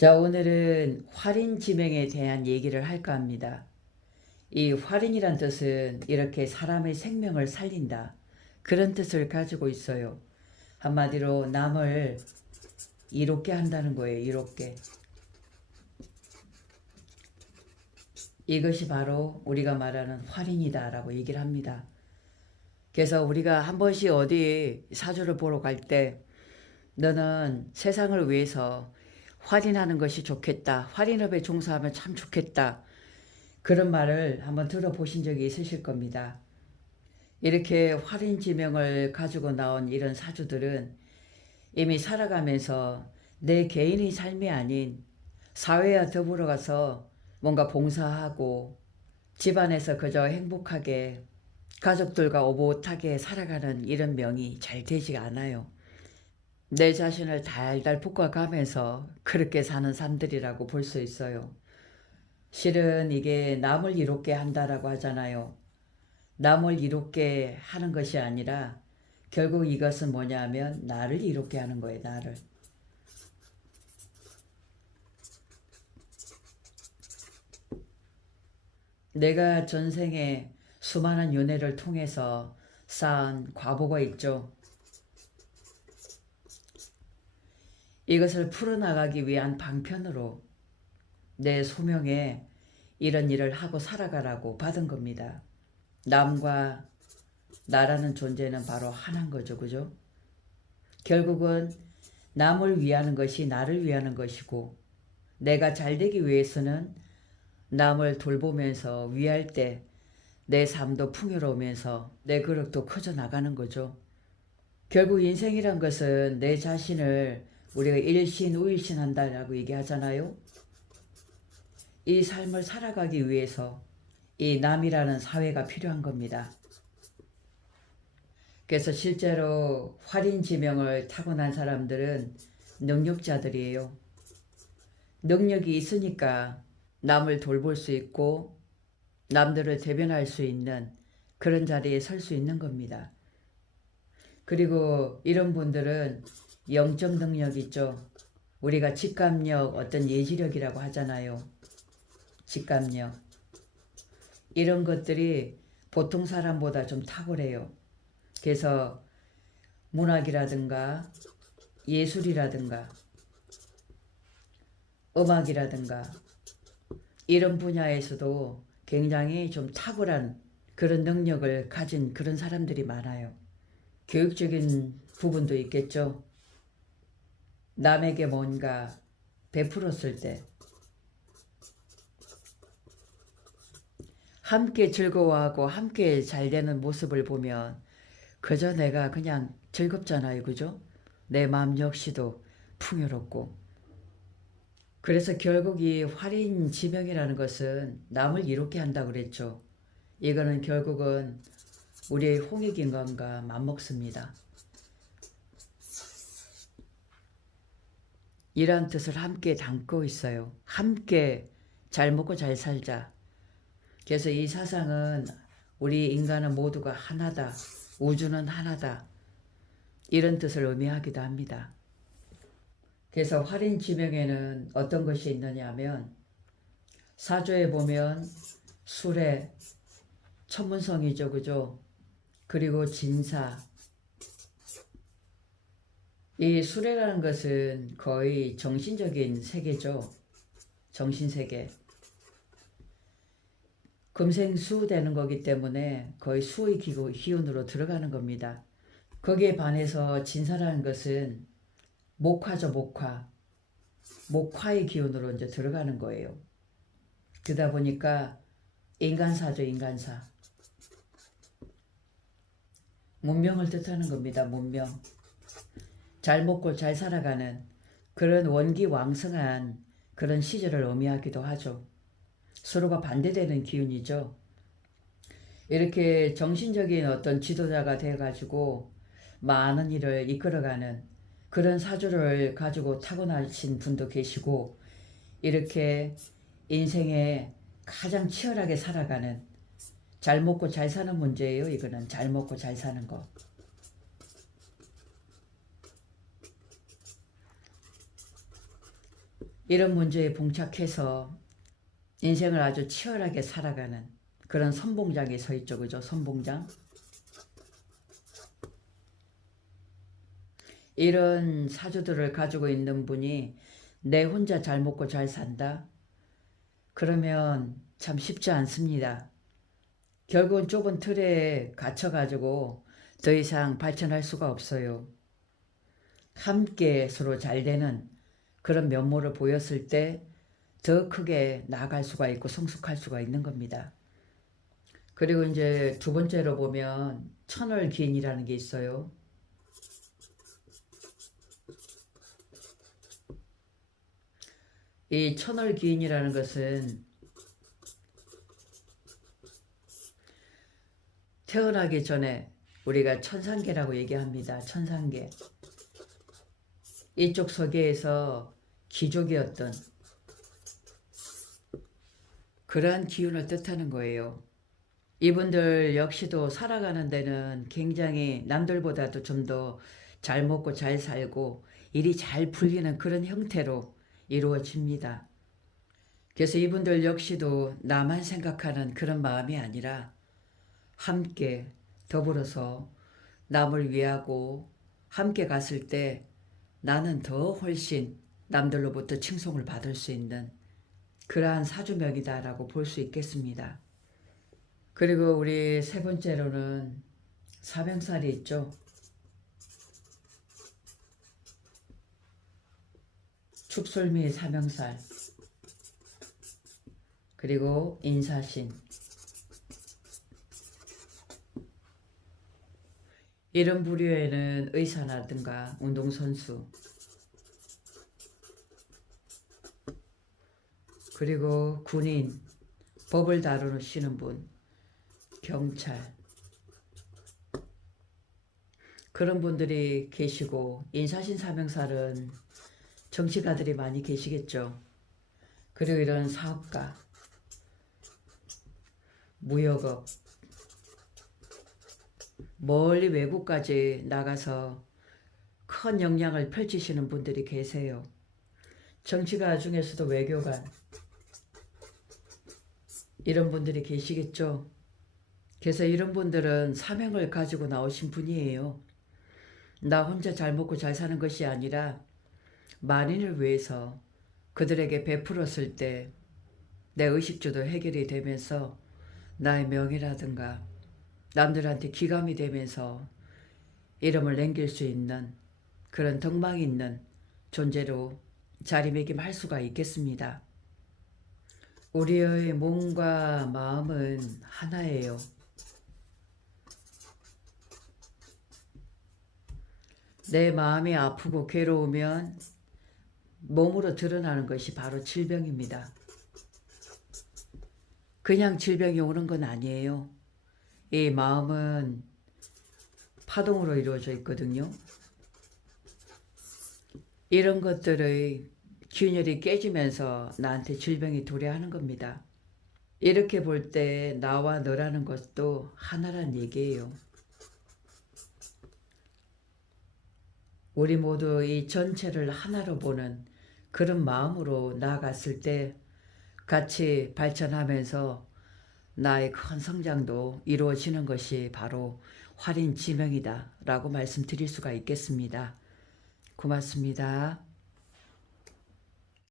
자, 오늘은 활인지명에 대한 얘기를 할까 합니다. 이 활인이란 뜻은 이렇게 사람의 생명을 살린다, 그런 뜻을 가지고 있어요. 한마디로 남을 이롭게 한다는 거예요. 이롭게. 이것이 바로 우리가 말하는 활인이다 라고 얘기를 합니다. 그래서 우리가 한 번씩 어디 사주를 보러 갈 때 너는 세상을 위해서 활인하는 것이 좋겠다, 활인업에 종사하면 참 좋겠다, 그런 말을 한번 들어보신 적이 있으실 겁니다. 이렇게 활인지명을 가지고 나온 이런 사주들은 이미 살아가면서 내 개인의 삶이 아닌 사회와 더불어 가서 뭔가 봉사하고 집안에서 그저 행복하게 가족들과 오붓하게 살아가는 이런 명이 잘 되지 않아요. 내 자신을 달달 볶아가면서 그렇게 사는 사람들이라고 볼 수 있어요. 실은 이게 남을 이롭게 한다라고 하잖아요. 남을 이롭게 하는 것이 아니라 결국 이것은 뭐냐면 나를 이롭게 하는 거예요. 나를. 내가 전생에 수많은 윤회를 통해서 쌓은 과보가 있죠. 이것을 풀어나가기 위한 방편으로 내 소명에 이런 일을 하고 살아가라고 받은 겁니다. 남과 나라는 존재는 바로 하나인 거죠. 그죠? 결국은 남을 위하는 것이 나를 위하는 것이고, 내가 잘되기 위해서는 남을 돌보면서 위할 때 내 삶도 풍요로우면서 내 그릇도 커져 나가는 거죠. 결국 인생이란 것은 내 자신을 우리가 일신우일신한다라고 얘기하잖아요. 이 삶을 살아가기 위해서 이 남이라는 사회가 필요한 겁니다. 그래서 실제로 활인지명을 타고난 사람들은 능력자들이에요. 능력이 있으니까 남을 돌볼 수 있고 남들을 대변할 수 있는 그런 자리에 설 수 있는 겁니다. 그리고 이런 분들은 영적 능력 있죠. 우리가 직감력, 어떤 예지력이라고 하잖아요. 직감력. 이런 것들이 보통 사람보다 좀 탁월해요. 그래서 문학이라든가 예술이라든가 음악이라든가 이런 분야에서도 굉장히 좀 탁월한 그런 능력을 가진 그런 사람들이 많아요. 교육적인 부분도 있겠죠. 남에게 뭔가 베풀었을 때 함께 즐거워하고 함께 잘 되는 모습을 보면 그저 내가 그냥 즐겁잖아요. 그죠? 내 마음 역시도 풍요롭고. 그래서 결국 이 활인지명이라는 것은 남을 이롭게 한다고 그랬죠. 이거는 결국은 우리의 홍익인간과 맞먹습니다. 이런 뜻을 함께 담고 있어요. 함께 잘 먹고 잘 살자. 그래서 이 사상은 우리 인간은 모두가 하나다, 우주는 하나다, 이런 뜻을 의미하기도 합니다. 그래서 활인지명에는 어떤 것이 있느냐 하면 사주에 보면 수레, 천문성이죠. 그죠? 그리고 진사. 이 수레라는 것은 거의 정신적인 세계죠. 정신세계. 금생수 되는 거기 때문에 거의 수의 기운으로 들어가는 겁니다. 거기에 반해서 진사라는 것은 목화죠. 목화의 기운으로 이제 들어가는 거예요. 그러다 보니까 인간사죠. 인간사. 문명을 뜻하는 겁니다. 문명. 잘 먹고 잘 살아가는 그런 원기왕성한 그런 시절을 의미하기도 하죠. 서로가 반대되는 기운이죠. 이렇게 정신적인 어떤 지도자가 돼가지고 많은 일을 이끌어가는 그런 사주를 가지고 타고나신 분도 계시고, 이렇게 인생에 가장 치열하게 살아가는, 잘 먹고 잘 사는 문제예요. 이거는 잘 먹고 잘 사는 거. 이런 문제에 봉착해서 인생을 아주 치열하게 살아가는 그런 선봉장에 서 있죠. 그죠? 선봉장. 이런 사주들을 가지고 있는 분이 내 혼자 잘 먹고 잘 산다? 그러면 참 쉽지 않습니다. 결국은 좁은 틀에 갇혀가지고 더 이상 발전할 수가 없어요. 함께 서로 잘 되는 그런 면모를 보였을 때 더 크게 나아갈 수가 있고 성숙할 수가 있는 겁니다. 그리고 이제 두 번째로 보면 천월기인이라는 게 있어요. 이 천월기인이라는 것은 태어나기 전에 우리가 천상계라고 얘기합니다. 천상계. 이쪽 서계에서 귀족이었던 그러한 기운을 뜻하는 거예요. 이분들 역시도 살아가는 데는 굉장히 남들보다도 좀 더 잘 먹고 잘 살고 일이 잘 풀리는 그런 형태로 이루어집니다. 그래서 이분들 역시도 나만 생각하는 그런 마음이 아니라 함께 더불어서 남을 위하고 함께 갔을 때 나는 더 훨씬 남들로부터 칭송을 받을 수 있는 그러한 사주명이다라고 볼 수 있겠습니다. 그리고 우리 세 번째로는 사명살이 있죠. 축술미 사명살, 그리고 인사신. 이런 부류에는 의사라든가 운동선수, 그리고 군인, 법을 다루시는 분, 경찰, 그런 분들이 계시고, 인사신 사명살은 정치가들이 많이 계시겠죠. 그리고 이런 사업가, 무역업, 멀리 외국까지 나가서 큰 영향을 펼치시는 분들이 계세요. 정치가 중에서도 외교관, 이런 분들이 계시겠죠. 그래서 이런 분들은 사명을 가지고 나오신 분이에요. 나 혼자 잘 먹고 잘 사는 것이 아니라 만인을 위해서 그들에게 베풀었을 때 내 의식주도 해결이 되면서 나의 명예라든가 남들한테 기감이 되면서 이름을 남길 수 있는 그런 덕망 있는 존재로 자리매김할 수가 있겠습니다. 우리의 몸과 마음은 하나예요. 내 마음이 아프고 괴로우면 몸으로 드러나는 것이 바로 질병입니다. 그냥 질병이 오는 건 아니에요. 이 마음은 파동으로 이루어져 있거든요. 이런 것들의 균열이 깨지면서 나한테 질병이 도래하는 겁니다. 이렇게 볼 때 나와 너라는 것도 하나란 얘기예요. 우리 모두 이 전체를 하나로 보는 그런 마음으로 나아갔을 때 같이 발전하면서 나의 큰 성장도 이루어지는 것이 바로 활인지명이다 라고 말씀드릴 수가 있겠습니다. 고맙습니다.